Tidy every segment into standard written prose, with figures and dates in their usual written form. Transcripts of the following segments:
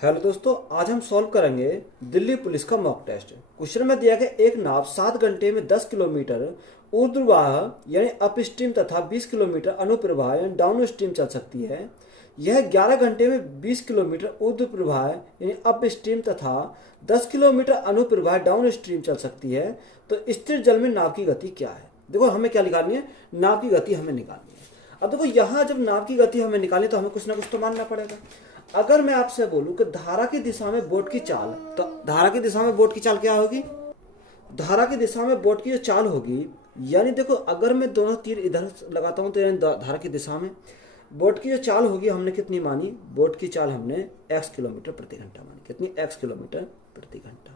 Hello दोस्तों, आज हम सॉल्व करेंगे दिल्ली पुलिस का मॉक टेस्ट। क्वेश्चन में दिया गया एक नाव 7 घंटे में 10 किलोमीटर ऊर्ध्वाह यानी अप स्ट्रीम तथा 20 किलोमीटर अनुप्रवाह यानी डाउन स्ट्रीम चल सकती है। यह 11 घंटे में 20 किलोमीटर ऊर्ध्वप्रवाह यानी अप स्ट्रीम तथा 10 किलोमीटर अनुप्रवाह डाउन स्ट्रीम चल सकती है। तो स्थिर जल में नाव की गति क्या है? देखो हमें क्या निकालनी है, नाव की गति हमें निकालनी है। अब देखो यहाँ जब नाव की गति हमें निकालनी तो हमें कुछ ना कुछ तो मानना पड़ेगा। अगर मैं आपसे बोलूं कि धारा की दिशा में बोट की चाल, तो धारा की दिशा में बोट की चाल क्या होगी? धारा की दिशा में बोट की जो चाल होगी, यानी देखो अगर मैं दोनों तीर इधर लगाता हूं तो यानी धारा की दिशा में बोट की जो चाल होगी हमने कितनी मानी? बोट की चाल हमने x किलोमीटर प्रति घंटा मानी। कितनी? x किलोमीटर प्रति घंटा।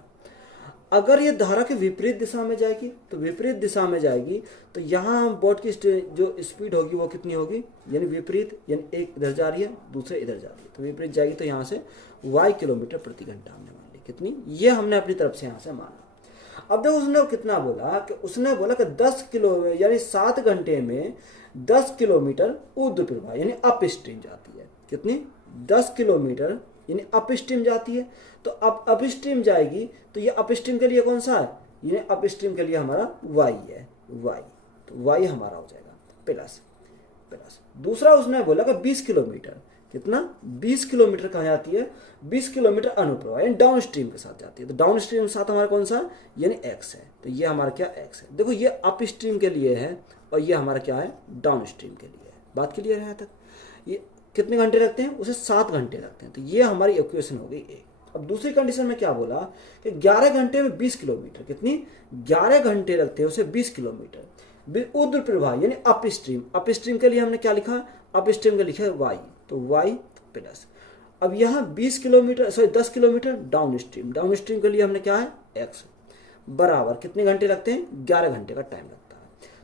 अगर ये धारा के विपरीत दिशा में जाएगी तो विपरीत दिशा में जाएगी तो यहाँ हम बोट की जो स्पीड होगी वो कितनी होगी? यानी विपरीत, यानी एक इधर जा रही है दूसरे इधर जा रही है तो विपरीत जाएगी, तो यहाँ से y किलोमीटर प्रति घंटा हमने मान ली। कितनी? ये हमने अपनी तरफ से यहाँ से माना। अब देखो उसने कितना बोला कि उसने बोला कि 10 किलो यानी 7 घंटे में 10 किलोमीटर ऊर्ध्व प्रवाह यानी अप स्ट्रीम जाती है। कितनी? 10 किलोमीटर यानी अप स्ट्रीम जाती है। तो अब अप स्ट्रीम जाएगी तो ये अप स्ट्रीम के लिए कौन सा है? यानी अप स्ट्रीम के लिए हमारा y है, y। तो y हमारा हो जाएगा प्लस प्लस। दूसरा उसने बोला कि 20 किलोमीटर। कितना? 20 किलोमीटर कहाँ जाती है? 20 किलोमीटर अनुप्रवाह यानी डाउन स्ट्रीम के साथ जाती है। तो डाउन स्ट्रीम के साथ हमारा कौन सा? यानी x है। तो ये हमारा क्या? x है। देखो ये अप स्ट्रीम के लिए है और ये हमारा क्या है? डाउन स्ट्रीम के लिए है। बात क्लियर है यहाँ तक? ये कितने घंटे रखते हैं? उसे 7 घंटे रखते हैं। तो ये हमारी इक्वेशन हो गई एक। अब दूसरी कंडीशन में क्या बोला कि 11 घंटे में 20 किलोमीटर। कितनी? 11 घंटे रखते हैं उसे 20 किलोमीटर ऊर्ध्व प्रवाह यानी अप स्ट्रीम। अप स्ट्रीम के लिए हमने क्या लिखा? अप स्ट्रीम का लिखा है y। तो y प्लस। अब यहाँ 20 kilometre 10 kilometre down stream. Down stream के लिए हमने क्या है? x बराबर कितने घंटे लगते हैं? 11 घंटे का टाइम लगता है।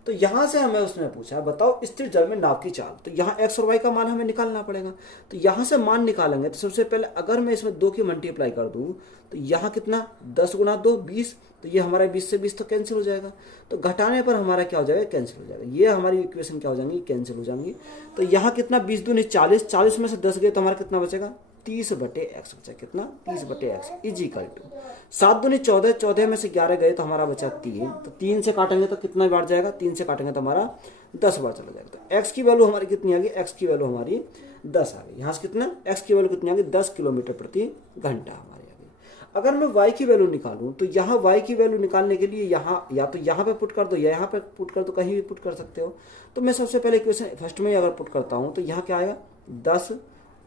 तो यहां से हमें उसने पूछा बताओ स्थिर जल में नाव की चाल। तो यहाँ x और y का मान हमें निकालना पड़ेगा। तो यहां से मान निकालेंगे तो सबसे पहले अगर मैं इसमें 2 की मल्टीप्लाई कर दूं तो यहाँ कितना? 10 गुना 2 20। तो ये हमारा 20 से 20 तो कैंसिल हो जाएगा। तो घटाने पर हमारा क्या हो जाएगा? कैंसिल हो जाएगा। ये हमारी इक्वेशन क्या हो जाएंगी? कैंसिल हो जाएंगी। तो यहाँ कितना? 20 दूनी 40, 40 में से 10 गए तो हमारा कितना बचेगा? 30/x बचा। कितना? 30/x इज इक्वल टू 7 दूनी 14, 14 में से 11 गए तो हमारा बचा 3। तो 3 से काटेंगे तो कितना बार जाएगा? 3 से काटेंगे तो हमारा 10 बार चला जाएगा। तो x की वैल्यू हमारी कितनी आ गई? x की वैल्यू हमारी 10 आ गई। यहाँ से कितना? x की वैल्यू कितनी आ गई? 10 किलोमीटर प्रति घंटा हमारी आ गई। अगर मैं y की वैल्यू निकालूं तो यहाँ y की वैल्यू निकालने के लिए यहाँ या तो यहाँ पे पुट कर दो या यहाँ पे पुट कर दो, कहीं भी पुट कर सकते हो। तो मैं सबसे पहले इक्वेशन फर्स्ट में अगर पुट करता हूँ तो यहाँ क्या आएगा? 10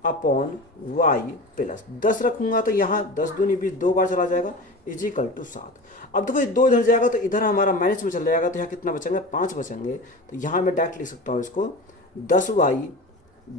अपॉन y प्लस 10 रखूंगा तो यहाँ 10 दूनी 20 दो बार चला जाएगा इज इक्वल टू 7। अब देखो ये 2 इधर जाएगा तो इधर हमारा माइनस में चल जाएगा तो यहाँ कितना बचेंगे? 5 बचेंगे। तो यहाँ मैं डायरेक्ट लिख सकता हूँ इसको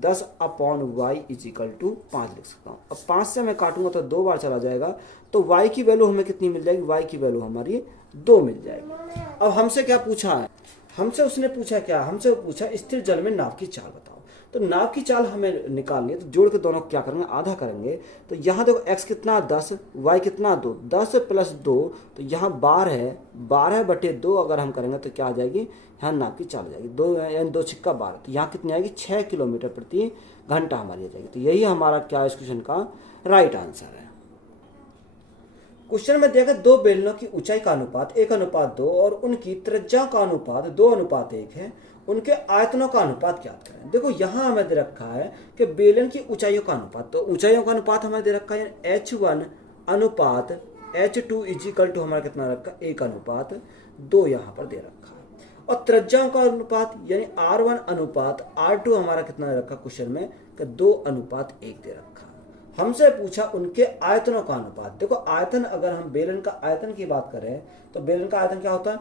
10 upon Y is equal to 5 लिख सकता हूँ। अब 5 से मैं काटूंगा तो 2 बार चला जाएगा तो y की वैल्यू हमें कितनी मिल जाएगी? y की वैल्यू हमारी 2 मिल जाएगी। अब हमसे क्या पूछा है? हमसे उसने पूछा क्या? हमसे पूछा स्थिर जल में नाव की चाल बताओ। तो नाव की चाल हमें निकालनी है तो जोड़ के दोनों क्या करेंगे? आधा करेंगे। तो यहाँ देखो x कितना? 10, y कितना? 2। 10 प्लस 2 तो यहाँ 12 है। 12/2 अगर हम करेंगे तो क्या आ जाएगी? यहाँ नाव की चाल आ जाएगी 2 यानी 2 छिक्का 12। तो यहाँ कितनी आएगी? 6 किलोमीटर प्रति घंटा हमारी आ जाएगी। तो यही हमारा क्या इस क्वेश्चन का राइट आंसर है। क्वेश्चन में दिया गया 2 बेलनों की ऊंचाई का अनुपात 1:2 और उनकी त्रिज्या का अनुपात 2:1 है। उनके आयतनों का अनुपात ज्ञात करें। देखो यहाँ हमें दे रखा है कि बेलन की ऊंचाइयों का अनुपात। तो ऊंचाइयों का अनुपात हमें दे रखा है h1 अनुपात h2 इज इक्वल टू हमारा कितना रखा? 1:2 यहाँ पर दे रखा है। और त्रिज्याओं का अनुपात यानी r1 अनुपात r2 हमारा कितना रखा क्वेश्चन में? 2:1 दे रखा है। हमसे पूछा उनके आयतनों का अनुपात। देखो आयतन, अगर हम बेलन का आयतन की बात करें तो बेलन का आयतन क्या होता है?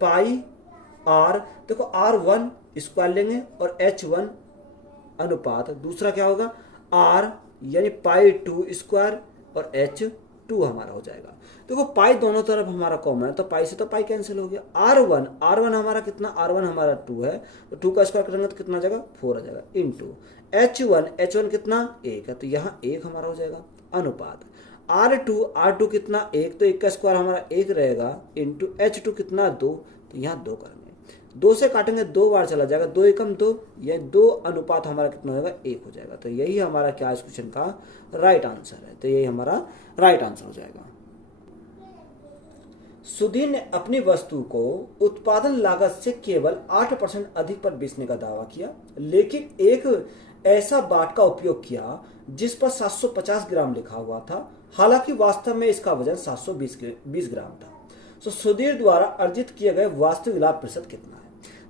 पाई आर। देखो r1 स्क्वायर लेंगे और h1 अनुपात दूसरा क्या होगा? r यानी पाई2 स्क्वायर और h2 हमारा हो जाएगा। देखो पाई दोनों तरफ हमारा कॉमन है तो पाई से तो पाई कैंसिल हो गया। r1 हमारा कितना? r1 हमारा 2 है तो 2 का स्क्वायर करेंगे तो कितना आ जाएगा? 4 आ जाएगा इंटू h1 कितना? 1 है तो यहाँ 1 हमारा हो जाएगा अनुपात r2 कितना? 1 तो 1 का स्क्वायर हमारा 1 रहेगा इंटू h2 कितना? 2 तो यहाँ 2 करेंगे। 2 से काटेंगे 2 बार चला जाएगा, 2 एकम 2, ये 2 अनुपात हमारा कितना होगा 1 हो जाएगा। तो यही हमारा क्या इस क्वेश्चन का राइट आंसर है। तो यही हमारा राइट आंसर हो जाएगा। सुधीर ने अपनी वस्तु को उत्पादन लागत से केवल 8% अधिक पर बेचने का दावा किया, लेकिन एक ऐसा बाट का उपयोग किया जिस पर 750 ग्राम लिखा हुआ था, हालांकि वास्तव में इसका वजन 720 ग्राम था। तो सुधीर द्वारा अर्जित किए गए वास्तविक लाभ प्रतिशत कितना है?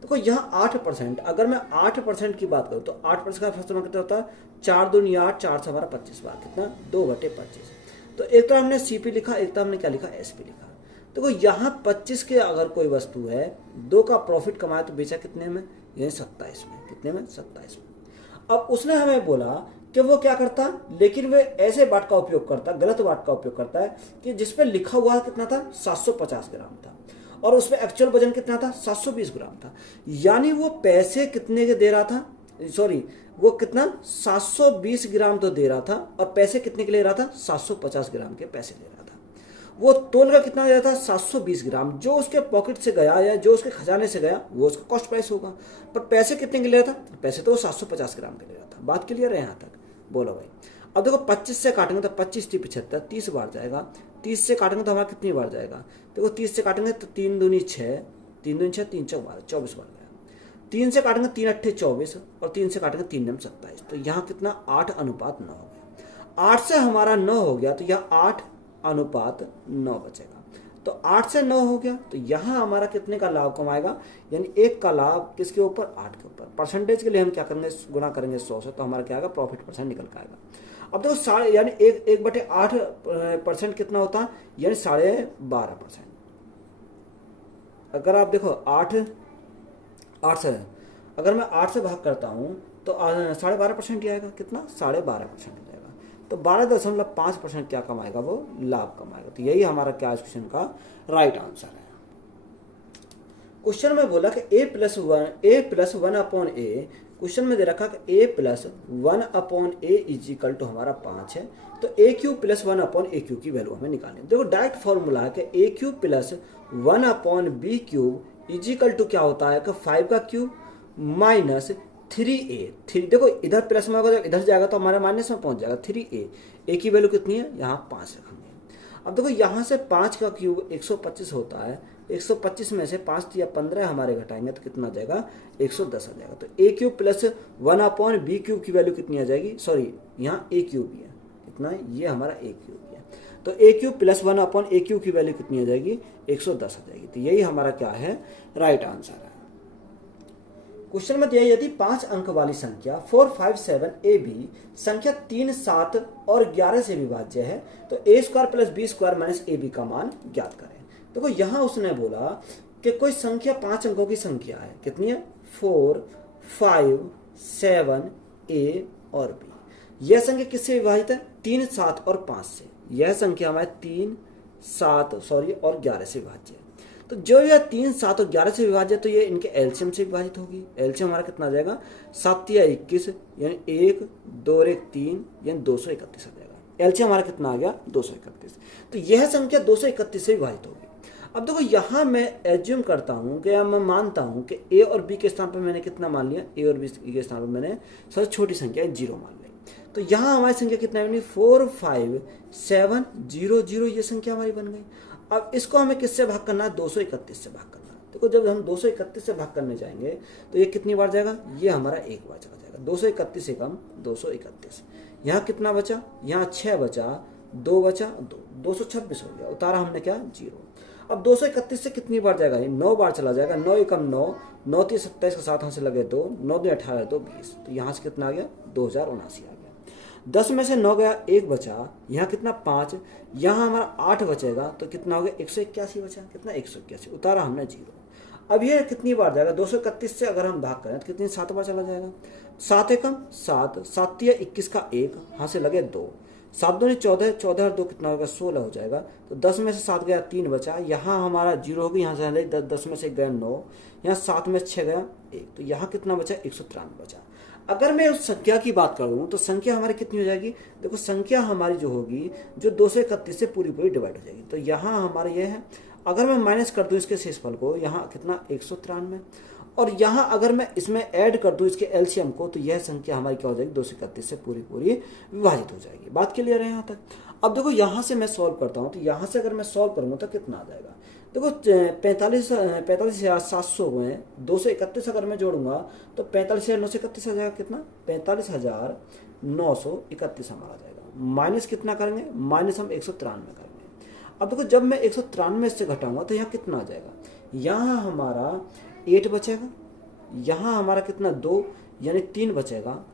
देखो यहाँ 8%, अगर मैं 8% की बात करूँ तो 8% का फर्स्ट कितना होता है, 4 दूनी 8, 4 से हमारा 25 बार कितना 2/25। तो एक तो हमने CP लिखा, एक तो हमने क्या लिखा SP लिखा। देखो यहाँ 25 के अगर कोई वस्तु है, 2 का प्रॉफिट कमाया तो बेचा कितने में, यानी 27 में, कितने में 27 में। अब उसने हमें बोला कि वो क्या करता, लेकिन वे ऐसे बाट का उपयोग करता, गलत बाट का उपयोग करता है कि जिसपे लिखा हुआ कितना था 750 ग्राम था और उसमें एक्चुअल वजन कितना था 720 ग्राम था। यानी वो पैसे कितने के दे रहा था, सॉरी वो कितना 720 ग्राम तो दे रहा था और पैसे कितने के ले रहा था 750 ग्राम के पैसे ले रहा था। वो तोल का कितना गया था 720 ग्राम, जो उसके पॉकेट से गया या जो उसके खजाने से गया वो उसका कॉस्ट प्राइस होगा, पर पैसे कितने के ले रहा था, पैसे तो वो 750 ग्राम के ले रहा था। बात क्लियर है यहाँ तक? बोलो भाई। अब देखो 25 से काटेंगे तो 25 3 75, 30 बार जाएगा। 30 से काटेंगे तो हमारा कितनी बार जाएगा, देखो 30 से काटेंगे तो 3 दूनी 6, 3 दूनी 6, 3 चौक 12, 24 बार गया। 3 से काटेंगे 3 अट्ठे 24 और 3 से काटेंगे 3 9 27। तो यहाँ कितना 8:9 हो गया। 8 से हमारा 9 हो गया तो यहाँ 8:9 बचेगा। तो 8 से 9 हो गया तो यहाँ हमारा कितने का लाभ कमाएगा, यानी 1 का लाभ किसके ऊपर, 8 के ऊपर। परसेंटेज के लिए हम क्या करेंगे, गुना करेंगे 100 से, तो हमारा क्या आएगा प्रॉफिट परसेंट निकल के आएगा। अब देखो साढ़े यानी 1/8% कितना होता है, यानी 12.5%। अगर आप देखो 8 से अगर मैं 8 से भाग करता हूँ तो 12.5% ही आएगा, कितना 12.5% हो जाएगा। तो 12.5% क्या कमाएगा, वो लाभ कमाएगा। तो यही हमारा क्या इस क्वेश्चन का राइट आंसर है। क्वेश्चन में बोला कि a+1/a, क्वेश्चन में दे रखा कि a+1/a इज इक्वल टू हमारा 5 है। तो a³ + 1/a³ की वैल्यू हमें निकालनी है। देखो डायरेक्ट फॉर्मूला है कि a³ + 1/b³ is equal to क्या होता है कि 5 का क्यूब माइनस 3a। देखो इधर प्लस में होगा, जब इधर जाएगा तो हमारे माइनस में पहुंच जाएगा। 3a, a की वैल्यू कितनी है, यहाँ 5 रखेंगे। अब देखो यहाँ से 5 का क्यूब 125 होता है, 125 में से 5 या 15 हमारे घटाएंगे तो कितना आ जाएगा 110 आ जाएगा। तो a³ + 1/b³ की वैल्यू कितनी आ जाएगी, सॉरी यहाँ a³ है कितना है, ये हमारा a³ है। तो a³ + 1/a³ की वैल्यू कितनी आ जाएगी 110 आ जाएगी। तो यही हमारा क्या है राइट आंसर है। क्वेश्चन में दिया यदि 5 अंक वाली संख्या 457ab संख्या 3, 7 और 11 से विभाज्य है तो a² + b² - ab का मान ज्ञात करें। देखो यहाँ उसने बोला कि कोई संख्या 5 अंकों की संख्या है, कितनी है 4, 5, 7, a और b। यह संख्या किससे विभाजित है 3, 7 और 5 से। यह संख्या हमारे 3, 7 और 11 से विभाज्य है। तो जो यह 3, 7 और 11 से विभाज्य है तो ये इनके एलसीएम से विभाजित होगी। एलसीएम हमारा कितना आ जाएगा 7 या 21, यानी 1, 2 और 1 3, यानी 231 आ जाएगा। एलसीएम हमारा कितना आ गया 231। तो यह संख्या 231 से विभाजित होगी। अब देखो यहाँ मैं एज्यूम करता हूँ कि मैं मानता हूँ कि ए और बी के स्थान पर मैंने कितना मान लिया, ए और बी के स्थान पर मैंने सबसे छोटी संख्या 0 मान ली। तो यहाँ हमारी संख्या कितना बनी 4, 5, 7, 0, 0, ये संख्या हमारी बन गई। अब इसको हमें किससे भाग करना है 231 से भाग करना है। देखो जब हम 231 से भाग करने जाएंगे तो ये कितनी बार जाएगा, ये हमारा 1 बार चला जाएगा। 231 से कम 231। यहाँ कितना बचा, यहाँ 6 बचा, 2 बचा, 226 हो गया। उतारा हमने क्या 0। अब 231 से कितनी बार जाएगा, ये 9 बार चला जाएगा। 9 एकम 9, 9 3 27 के साथ यहाँ से लगे 2, 9 2 18, 2 20। तो यहाँ से कितना आ गया 2079 आ गया। 10 में से 9 गया, 1 बचा, यहाँ कितना 5, यहाँ हमारा 8 बचेगा तो कितना हो गया 181 बचा, कितना 181, उतारा हमने 0। अब ये कितनी बार जाएगा 231 से अगर हम भाग करें तो कितनी 7 बार चला जाएगा। 7 एकम 7, 7 या 21 का 1, यहाँ से लगे 2, 7 दूनी 14, 14 और 2 कितना होगा 16 हो जाएगा। तो 10 में से 7 गया 3 बचा, यहाँ हमारा 0 होगी, यहाँ से 10 में से गया 9, यहाँ 7 में 6 गया 1, तो यहाँ कितना बचा 193 बचा। अगर मैं उस संख्या की बात करूं तो संख्या हमारी कितनी हो जाएगी, देखो संख्या हमारी जो होगी जो 231 से पूरी डिवाइड हो जाएगी। तो यहाँ हमारा ये है, अगर मैं माइनस कर दूं इसके शेषफल को, यहाँ कितना 193, और यहाँ अगर मैं इसमें ऐड कर दूँ इसके एलसीएम को, तो यह संख्या हमारी क्या हो जाएगी, 231 से पूरी विभाजित हो जाएगी। बात क्लियर है यहाँ तक। अब देखो यहाँ से मैं सॉल्व करता हूँ, तो यहाँ से अगर मैं सॉल्व करूँगा तो कितना आ जाएगा। देखो 45,700 में 231 अगर मैं जोड़ूंगा तो 45,931 आ जाएगा। कितना, 45,931 हमारा आ जाएगा। माइनस कितना करेंगे, माइनस हम 193 करेंगे। अब देखो जब मैं 193 से घटाऊंगा तो यहाँ कितना आ जाएगा, यहाँ हमारा 8 बचेगा, यहाँ हमारा कितना 2 यानी 3 बचेगा,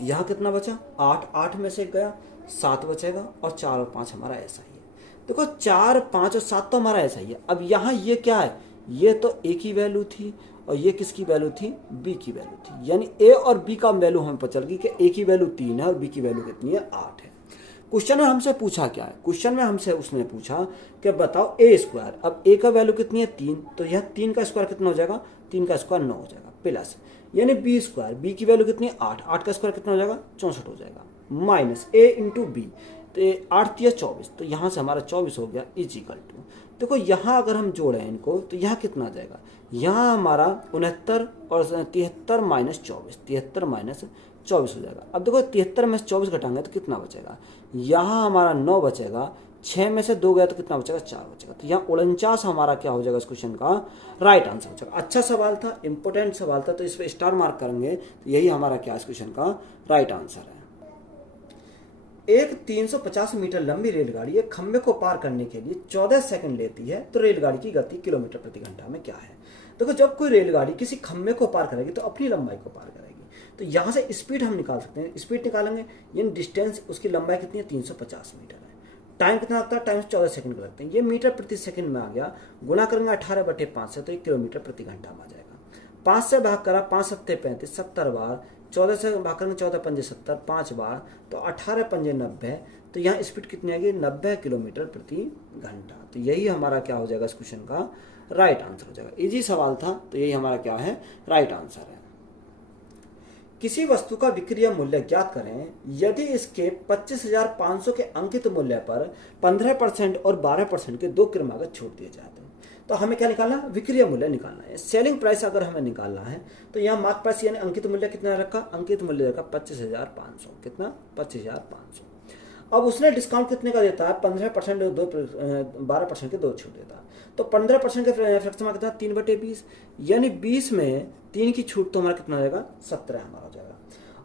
यहाँ कितना बचा 8, 8 में से गया 7 बचेगा, और 4 और 5 हमारा ऐसा ही है। देखो 4, 5 और 7 तो हमारा ऐसा ही है। अब यहाँ ये क्या है, ये तो ए की वैल्यू थी और ये किसकी वैल्यू थी, बी की वैल्यू थी। यानी ए और बी का वैल्यू हमें पता चल गई कि ए की वैल्यू 3 है और बी की वैल्यू कितनी है, 8 है। क्वेश्चन में हमसे पूछा क्या है, क्वेश्चन में हमसे उसने पूछा कि बताओ ए स्क्वायर। अब ए का वैल्यू कितनी है 3, तो यह 3 का स्क्वायर कितना हो जाएगा, 3 का स्क्वायर 9 हो जाएगा, प्लस यानी बी स्क्वायर, बी की वैल्यू कितनी है 8, 8 का स्क्वायर कितना हो जाएगा 64 हो जाएगा, माइनस ए इंटू बी, तो 8 या 24, तो यहाँ से हमारा 24 हो गया इज इक्वल टू। देखो यहाँ अगर हम जोड़ें इनको तो यहाँ कितना आ जाएगा, यहाँ हमारा 69 और 73 माइनस 24, 73 माइनस 24 हो जाएगा। अब देखो 73 में से 24 घटाएंगे तो कितना बचेगा, यहाँ हमारा 9 बचेगा, 6 में से 2 गया तो कितना बचेगा, 4 बचेगा। तो यहाँ 49 हमारा क्या हो जाएगा इस क्वेश्चन का राइट आंसर हो जाएगा। अच्छा सवाल था, इंपॉर्टेंट सवाल था, तो इस पर स्टार मार्क करेंगे। तो यही हमारा क्या इस क्वेश्चन का राइट आंसर है। एक 350 मीटर लंबी रेलगाड़ी एक खंबे को पार करने के लिए 14 सेकंड लेती है, तो रेलगाड़ी की गति किलोमीटर प्रति घंटा में क्या है। देखो जब कोई रेलगाड़ी किसी खंबे को पार करेगी तो अपनी लंबाई को पार करेगी, तो यहाँ से स्पीड हम निकाल सकते हैं। स्पीड निकालेंगे यानी डिस्टेंस, उसकी लंबाई कितनी है 350 मीटर है। टाइम कितना लगता है, टाइम 14 सेकंड का लगता है। ये मीटर प्रति सेकंड में आ गया, गुणा करेंगे 18/5 से, तो 1 किलोमीटर प्रति घंटा में आ जाएगा। 5 से भाग करा, 5 सत्ते 35, 70 बार, 14 से भाग करेंगे 14 पंजे 70, 5 बार, तो 18 पंजे 90, तो यहाँ स्पीड कितनी आएगी 90 किलोमीटर प्रति घंटा। तो यही हमारा क्या हो जाएगा इस क्वेश्चन का राइट आंसर हो जाएगा। इजी सवाल था, तो यही हमारा क्या है राइट आंसर है। किसी वस्तु का विक्रय मूल्य ज्ञात करें यदि इसके 25,500 के अंकित मूल्य पर 15% और 12% के 2 क्रमागत छूट दिए जाते हैं। तो हमें क्या निकालना है, विक्रय मूल्य निकालना है। सेलिंग प्राइस अगर हमें निकालना है तो यहाँ मार्क प्राइस यानी अंकित मूल्य कितना रखा, अंकित मूल्य रखा 25,500, कितना 25,500। अब उसने डिस्काउंट कितने का देता है, 15% और 12% के 2 छूट देता है। तो 15% के फ्रैक्शन में कितना 3/20, यानी 20 में 3 की छूट तो हमारा कितना हो जाएगा 17 हमारा हो जाएगा।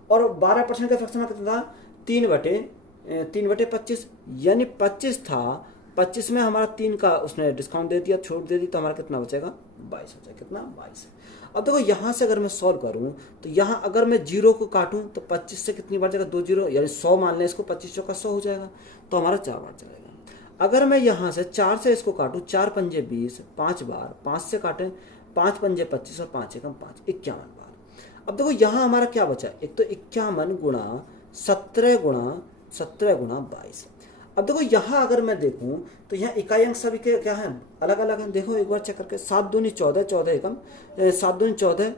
और 12% के फ्रैक्शन में कितना था 3/25, यानी 25 था, 25 में हमारा 3 का उसने डिस्काउंट दे दिया, छूट दे दी, तो हमारा कितना बचेगा 22 हो जाएगा, कितना 22। अब देखो यहाँ से अगर मैं सॉल्व करूँ तो यहाँ अगर मैं 0 को काटूँ तो 25 से कितनी बार जाएगा 2 0, यानी 100 मान लें इसको, 25 चौका 100 हो जाएगा, तो हमारा 4 बार चलेगा। अगर मैं यहाँ से 4 से इसको काटूँ, 4 पंजे 20, 5 बार, 5 से काटें 5 पंजे 25 और 5 एकम 5, 51 बार। अब देखो यहाँ हमारा क्या बचा, एक तो 51 गुणा 17 गुणा 22। अब देखो यहाँ अगर मैं देखूं तो यहाँ इकाई अंक सभी के क्या है अलग अलग हैं। देखो एक बार चेक करके, 7 दूनी 14, 14 एकम 7 दूनी 14,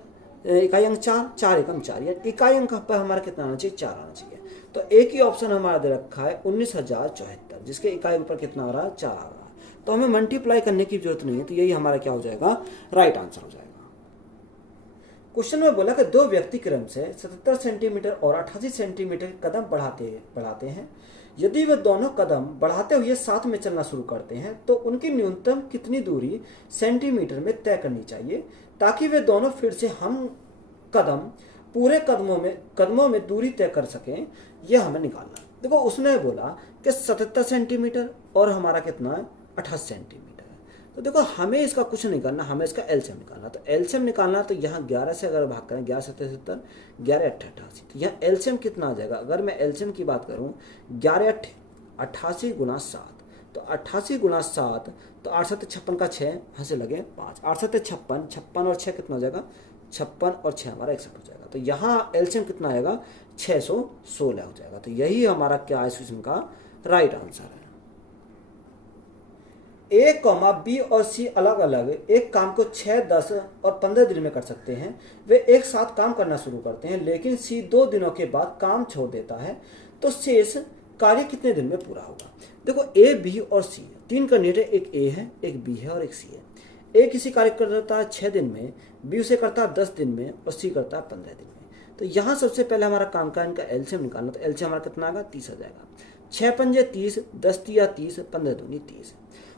इकाई अंक 4, 4 एकम 4, या इकाई अंक पर हमारा कितना आना चाहिए 4 आना चाहिए। तो एक ही ऑप्शन हमारा दे रखा है 19,074, जिसके इकाई अंक पर कितना आ रहा है 4 आ रहा है, तो हमें मल्टीप्लाई करने की जरूरत नहीं है। तो यही हमारा क्या हो जाएगा राइट आंसर हो जाएगा। क्वेश्चन में बोला कि 2 व्यक्ति क्रम से 77 सेंटीमीटर और 88 सेंटीमीटर कदम बढ़ाते हैं। यदि वे दोनों कदम बढ़ाते हुए साथ में चलना शुरू करते हैं तो उनकी न्यूनतम कितनी दूरी सेंटीमीटर में तय करनी चाहिए ताकि वे दोनों फिर से हम कदम पूरे कदमों में दूरी तय कर सकें, यह हमें निकालना। देखो उसने बोला कि 77 सेंटीमीटर और हमारा कितना है 88 सेंटीमीटर। तो देखो हमें इसका कुछ नहीं करना, हमें इसका एलसीएम निकालना। तो एलसीएम निकालना तो यहाँ 11 से अगर भाग करें, 11 7 77, 11 8 88, तो यहाँ एलसीएम कितना आ जाएगा। अगर मैं एलसीएम की बात करूँ 11 8 88 गुना 7, तो 88 गुना 7, तो 8 7 56 का 6 यहाँ से लगे 5, 8 7 56, 56 और 6 कितना हो जाएगा 56 और 6 हमारा 61 हो जाएगा। तो यहाँ एलसीएम कितना आएगा 616 हो जाएगा। तो यही हमारा क्या है क्वेश्चन का राइट आंसर है। ए, बी और सी अलग अलग एक काम को 6, 10 और 15 दिन में कर सकते हैं। वे एक साथ काम करना शुरू करते हैं, लेकिन सी 2 दिनों के बाद काम छोड़ देता है, तो शेष कार्य कितने दिन में पूरा होगा। देखो ए, बी और सी 3 कैंडिडेट, एक ए है, एक बी है और एक सी है। ए किसी कार्य को करता है 6 दिन में, बी उसे करता है 10 दिन में और सी करता है 15 दिन में। तो यहाँ सबसे पहले हमारा काम का इनका एलसीएम निकालना, तो एलसीएम हमारा कितना आएगा 30 आ जाएगा। 6 पंजे 30, 10 तिया 30, 15 दूनी 30।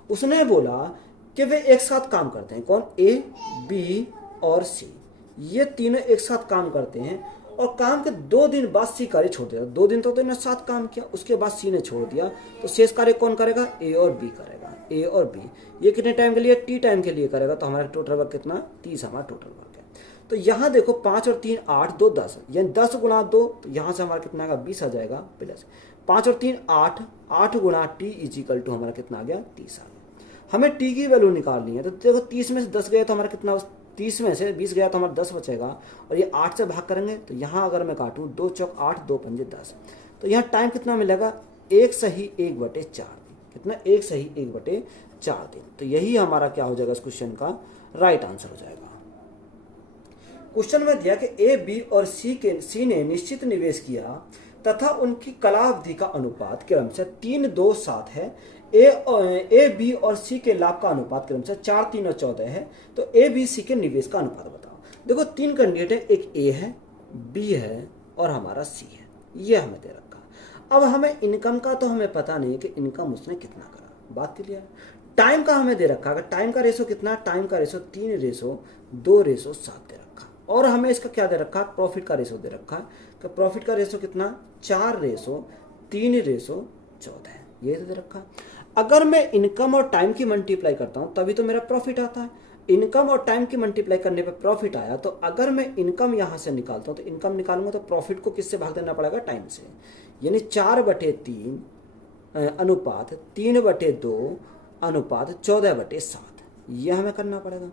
उसने बोला कि वे एक साथ काम करते हैं, कौन, ए बी और सी, ये तीनों एक साथ काम करते हैं और काम के 2 दिन बाद सी कार्य छोड़ दिया। 2 दिन तो इन्होंने साथ काम किया, उसके बाद सी ने छोड़ दिया, तो शेष कार्य कौन करेगा, ए और बी करेगा। ए और बी ये कितने टाइम के लिए, टी टाइम के लिए करेगा, तो हमारा टोटल वर्क कितना, 30 हमारा टोटल वर्क है। तो यहाँ देखो 5 और 3 8, 2 10, यानी 10 गुणा 2, तो यहाँ से हमारा कितना आएगा 20 आ जाएगा, प्लस 5 और 3 8, 8 गुणा टी इजिकल टू हमारा कितना आ गया 30 आ गया। हमें टी की वैल्यू निकालनी है, तो देखो 30 में से 10 गया तो हमारा कितना, 30 में से 20 गया तो हमारा 10 बचेगा, और ये 8 से भाग करेंगे तो यहाँ अगर मैं काटूँ 2 चौक 8, 2 पंजे 10, तो यहाँ टाइम कितना मिलेगा, 1 सही 1/4 दिन, कितना 1 सही 1/4 दिन। तो यही हमारा क्या हो जाएगा इस क्वेश्चन का राइट आंसर हो जाएगा। क्वेश्चन में दिया कि ए बी और सी ने निश्चित निवेश किया तथा उनकी कलावधि का अनुपात क्रम से 3, 2, 7 है। ए बी और सी के लाभ का अनुपात क्रम से 4, 3 और 14 है। तो ए बी सी के निवेश का अनुपात बताओ। देखो 3 कैंडिडेट है, एक ए है, बी है और हमारा सी है, ये हमें दे रखा। अब हमें इनकम का तो हमें पता नहीं कि इनकम उसने कितना करा, बात क्लियर। टाइम का हमें दे रखा, अगर टाइम का रेशो कितना, टाइम का रेशो 3:2:7 दे रखा, और हमें इसका क्या दे रखा, प्रॉफिट का रेशो दे रखा, तो प्रॉफिट का रेशो कितना 4:3:14 है, ये तो दे रखा। अगर मैं इनकम और टाइम की मल्टीप्लाई करता हूं तभी तो मेरा प्रॉफिट आता है। इनकम और टाइम की मल्टीप्लाई करने पे प्रॉफिट आया, तो अगर मैं इनकम यहां से निकालता हूं तो इनकम निकालूंगा तो प्रॉफिट को किससे भाग देना पड़ेगा, टाइम से, यानी 4/3 अनुपात 3/2 अनुपात 14/7, ये हमें करना पड़ेगा।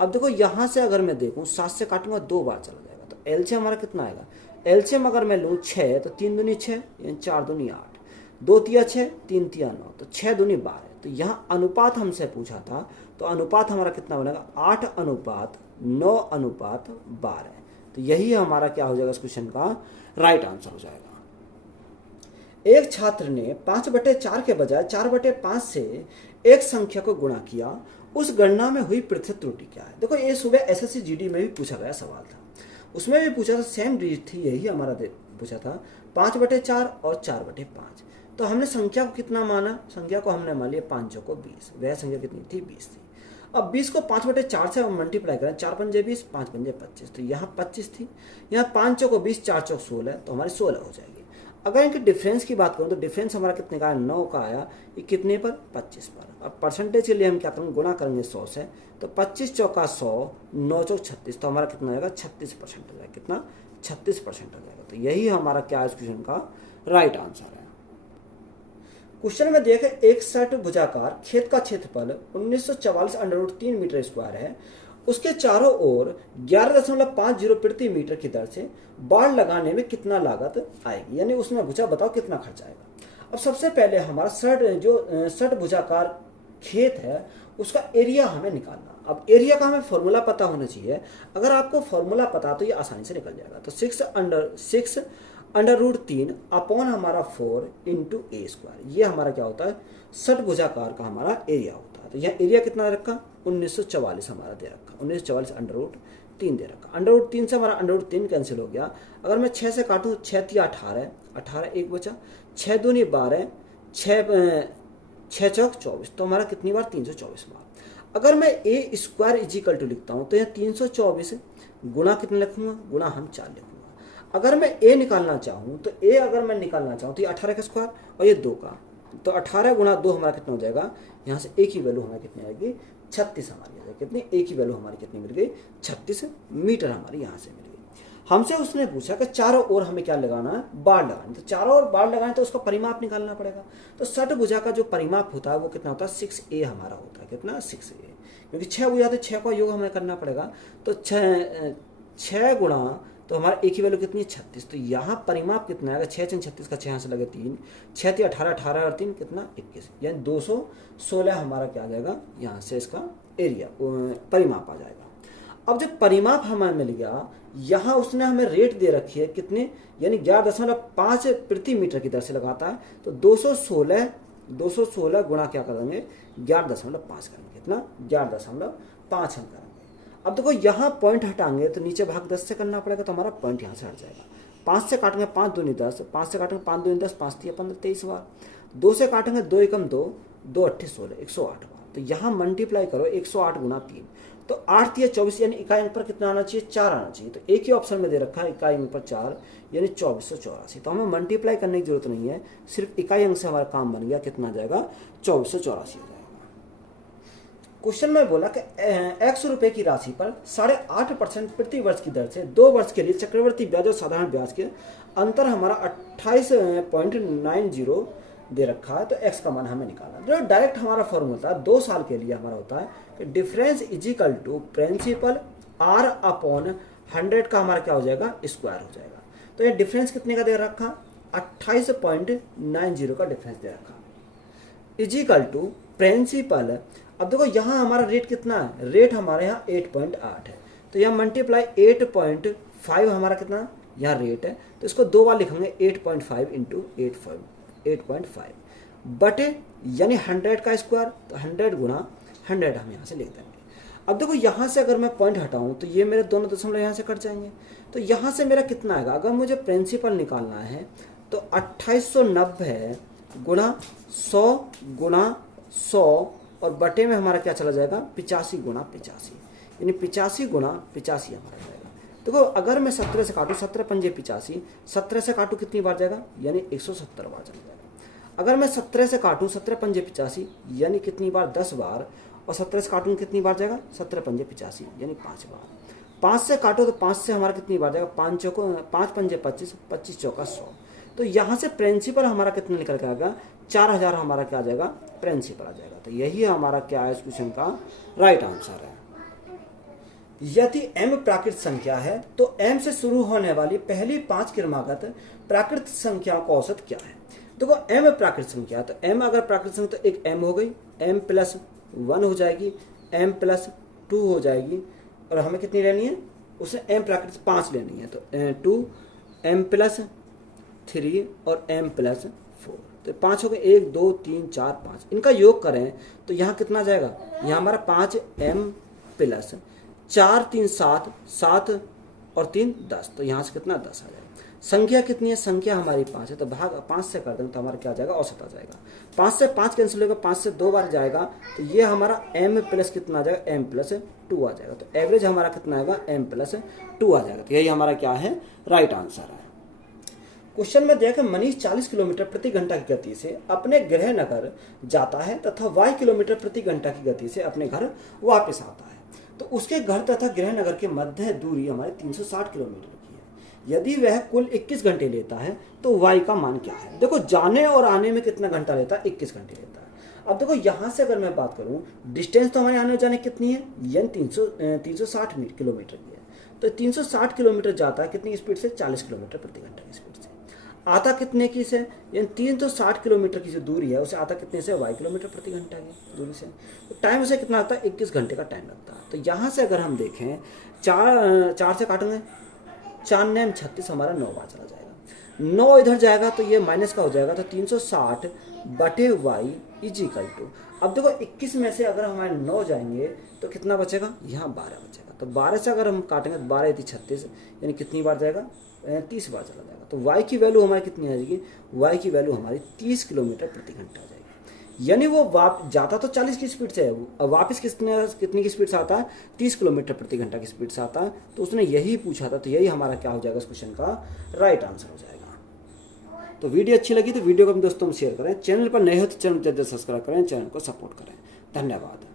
अब देखो यहां से अगर मैं देखूं 7 से काटूंगा 2 बार चला जाएगा, तो एलसीएम हमारा कितना आएगा, एलसीएम अगर मैं लूँ 6, तो 3 दूनी 6 यानी 4 दूनी 8, 2 तिया 6, 3 तिया 9, तो 6 दूनी 12। तो यहाँ अनुपात हमसे पूछा था, तो अनुपात हमारा कितना बनेगा 8:9:12। तो यही हमारा क्या हो जाएगा इस क्वेश्चन का राइट आंसर हो जाएगा। एक छात्र ने 5/4 के बजाय 4/5 से एक संख्या को गुणा किया, उस गणना में हुई प्रतिशत त्रुटि क्या है। देखो ये सुबह एसएससी जीडी में भी पूछा गया सवाल था, उसमें भी पूछा था, सेम डिजिट थी, यही हमारा पूछा था 5/4 और 4/5। तो हमने संख्या को कितना माना, संख्या को हमने मान लिया 5 को 20, वह संख्या कितनी थी 20 थी। अब 20 को 5/4 से हम मल्टीप्लाई करें, 4 पंजे 20, 5 पंजे 25, तो यहाँ 25 थी, यहाँ 5 को 20, 4 चौक 16, तो हमारी 16 हो जाएगी। अगर इनके डिफरेंस की बात करूं तो डिफरेंस हमारा कितने का, 9 का आया, ये कितने पर 25 पर। अब परसेंटेज के लिए हम क्या करेंगे, गुना करेंगे 100 से, तो 25 चौका 100, 9 चौक 36, तो हमारा कितना आएगा 36% हो जाएगा, कितना 36% हो जाएगा। तो यही हमारा क्या इस क्वेश्चन का राइट आंसर है। क्वेश्चन में देखें, एक सट भुजाकार खेत का क्षेत्रफल 1944 √3 मीटर स्क्वायर है, उसके चारों ओर 11.50 प्रति मीटर की दर से बाड़ लगाने में कितना लागत आएगी, यानी उसमें भुजा बताओ कितना खर्च आएगा। अब सबसे पहले हमारा सट भुजाकार खेत है उसका एरिया हमें निकालना। अब एरिया का हमें फॉर्मूला पता होना चाहिए, अगर आपको फॉर्मूला पता तो ये आसानी से निकल जाएगा। तो 6√3 अपॉन हमारा 4 × a², ये हमारा क्या होता है, सट भुजाकार का हमारा एरिया होता है। तो यह एरिया कितना रखा 1944 हमारा दे रखा, 1944 √3 दे रखा। √3 से हमारा √3 कैंसिल हो गया। अगर मैं 6 से काटूँ, 6 तिया 18, 18 एक बचा, 6 दूनी 12, 6 चौक 24, तो हमारा कितनी बार 324 बार। अगर मैं a² इजिकल टू लिखता हूँ तो यह 324 गुणा कितने लिखूंगा, गुणा हम 4 लिखूंगा। अगर मैं a निकालना चाहूँ तो a अगर मैं निकालना चाहूँ तो ये 18 का स्क्वायर और ये 2 का, तो 18 गुणा 2 हमारा कितना हो जाएगा, यहाँ से a की वैल्यू हमारी कितनी आएगी 36 हमारी आ जाएगी। कितनी a की वैल्यू हमारी कितनी मिल गई 36 मीटर हमारी यहाँ से मिल गई। हमसे उसने पूछा कि चारों ओर हमें क्या लगाना है, बाड़ लगानी। तो चारों ओर बाड़ लगाने तो उसका परिमाप निकालना पड़ेगा। तो सट भुजा का जो परिमाप होता है वो कितना होता है 6a हमारा होता है, कितना 6a, क्योंकि 6 भुजा तो 6 का योग हमें करना पड़ेगा। तो 6 गुणा, तो हमारा a की वैल्यू कितनी है 36, तो यहाँ परिमाप कितना आएगा 6 × 36 का 6 यहाँ से लगे 3, 6 × 18, 18 और 3 कितना 21, यानी 216 हमारा क्या आ जाएगा, यहाँ से इसका एरिया परिमाप आ जाएगा। अब जो परिमाप हमें मिल गया, यहाँ उसने हमें रेट दे रखी है कितने, यानी 11.5 प्रति मीटर की दर से लगाता है। तो 216 गुणा क्या करेंगे 11.5 करेंगे, कितना 11.5 5 हम करेंगे। अब देखो यहाँ पॉइंट हटाएंगे तो नीचे भाग 10 से करना पड़ेगा, तो हमारा पॉइंट यहाँ से हट जाएगा। 5 से काटेंगे 5 दूनी 10, 5 से काटेंगे 5 दूनी 10, 5 3 15 23 बार। 2 से काटेंगे 2 एकम 2, 2 8 16, 108 बार। तो यहाँ मल्टीप्लाई करो 108 गुना 3, तो 8 3 24, यानी इकाई अंक पर कितना आना चाहिए, 4 आना चाहिए। तो एक ही ऑप्शन में दे रखा है इकाई अंक पर 4, यानी 2484। तो हमें मल्टीप्लाई करने की जरूरत नहीं है, सिर्फ इकाई अंक से हमारा काम बन गया, कितना आ जाएगा 2484 हो जाएगा। क्वेश्चन में बोला कि 100 रुपए की राशि पर 8.5% प्रति वर्ष की दर से 2 वर्ष के लिए चक्रवृद्धि ब्याज और साधारण ब्याज के अंतर हमारा 28.90 दे रखा है। तो x का मान हमें निकालना है। जो डायरेक्ट हमारा फॉर्मूला था 2 साल के लिए हमारा होता है कि difference is equal to principal r upon 100 का हमारा क्या हो जाएगा, स्क्वायर हो जाएगा। तो ये डिफरेंस कितने का दे रखा, 28.90 का डिफरेंस दे रखा, इज इक्वल टू प्रिंसिपल। अब देखो यहाँ हमारा रेट कितना है, रेट हमारे यहाँ 8.8 है, तो यहाँ मल्टीप्लाई 8.5 हमारा कितना यहाँ रेट है, तो इसको 2 बार लिखेंगे 8.5 इंटू 8.5 बटे यानी 100 का स्क्वायर, तो 100 गुना 100 हम यहाँ से लिख देंगे। अब देखो यहाँ से अगर मैं पॉइंट हटाऊँ तो ये मेरे दोनों दशमलव यहाँ से कट जाएंगे, तो यहाँ से मेरा कितना आएगा, अगर मुझे प्रिंसिपल निकालना है तो 2890 गुना 100 गुना 100 और बटे में हमारा क्या चला जाएगा 85 गुना 85, यानी 85 गुना 85 हमारा जाएगा। देखो अगर मैं 17 से काटूँ, 17 पंजे 85, 17 से काटूँ कितनी बार जाएगा, यानी 170 बार चला जाएगा। अगर मैं 17 से काटूँ 17 पंजे 85, यानी कितनी बार 10 बार, और 17 से काटूँ कितनी बार जाएगा 17 पंजे 85, यानी 5 बार। 5 से काटो तो 5 से हमारा कितनी बार जाएगा, 5 पंजे 25, 25 चौका 100। तो यहाँ से प्रिंसिपल हमारा कितना निकल के आएगा, 4000 हमारा क्या आ जाएगा, प्रिंसिपल आ जाएगा। तो यही हमारा क्या है इस क्वेश्चन का राइट आंसर है। यदि m प्राकृत संख्या है तो m से शुरू होने वाली पहली 5 क्रमागत प्राकृत संख्या का औसत क्या है। देखो m प्राकृत संख्या, तो m अगर प्राकृत संख्या तो एक m हो गई, m प्लस 1 हो जाएगी, m प्लस 2 हो जाएगी, और हमें कितनी लेनी है, उसने m प्राकृत 5 लेनी है, तो 2 m प्लस 3 और m प्लस 4, तो 5 हो गए, 1 2 3 4 5, इनका योग करें तो यहाँ कितना जाएगा, यहाँ हमारा 5m प्लस 4 3 7, 7 और 3 10, तो यहाँ से कितना 10 आ जाएगा। संख्या कितनी है, संख्या हमारी 5 है, तो भाग 5 से कर देंगे तो हमारा क्या आ जाएगा, औसत आ जाएगा। 5 से 5 कैंसिल होगा, 5 से 2 बार जाएगा, तो ये हमारा m प्लस कितना आ जाएगा, m प्लस 2 आ जाएगा। तो एवरेज हमारा कितना आएगा, m प्लस 2 आ जाएगा। तो यही हमारा क्या है, राइट आंसर है। क्वेश्चन में दिया कि मनीष 40 किलोमीटर प्रति घंटा की गति से अपने गृह नगर जाता है तथा y किलोमीटर प्रति घंटा की गति से अपने घर वापस आता है। तो उसके घर तथा गृह नगर के मध्य दूरी हमारे 360 किलोमीटर की है। यदि वह कुल 21 घंटे लेता है तो y का मान क्या है। देखो जाने और आने में कितना घंटा लेता है, 21 घंटे लेता है। अब देखो यहाँ से अगर मैं बात करूँ, डिस्टेंस तो हमारे आने और जाने कितनी है, यानी 360 किलोमीटर की है। तो 360 किलोमीटर जाता है कितनी स्पीड से, 40 किलोमीटर प्रति घंटा की स्पीड से। आता कितने की से, यानी 360 किलोमीटर की जो दूरी है उसे आता कितने से, y किलोमीटर प्रति घंटा की दूरी से। तो टाइम उसे कितना आता है, 21 घंटे का टाइम लगता है। तो यहाँ से अगर हम देखें, 4 से काटेंगे, 4 9 36, हमारा 9 बार चला जाएगा। 9 इधर जाएगा तो ये माइनस का हो जाएगा, तो 360 बटे y इज इक्वल टू, अब देखो 21 में से अगर हमारे 9 जाएंगे तो कितना बचेगा, यहाँ 12 बचेगा। तो 12 से अगर हम काटेंगे तो 12 × 36, यानी कितनी बार जाएगा, 30 बार चला जाएगा। तो y की वैल्यू हमारी कितनी आ जाएगी, y की वैल्यू हमारी 30 किलोमीटर प्रति घंटा आ जाएगी। यानी वो जाता तो 40 की स्पीड से है, वापस कितनी की स्पीड से आता है, 30 किलोमीटर प्रति घंटा की स्पीड से आता है। तो उसने यही पूछा था, तो यही हमारा क्या हो जाएगा इस क्वेश्चन का राइट आंसर हो जाएगा। तो वीडियो अच्छी लगी तो वीडियो को अपने दोस्तों में शेयर करें, चैनल पर नए हो तो चैनल जल्द सब्सक्राइब करें, चैनल को सपोर्ट करें। धन्यवाद।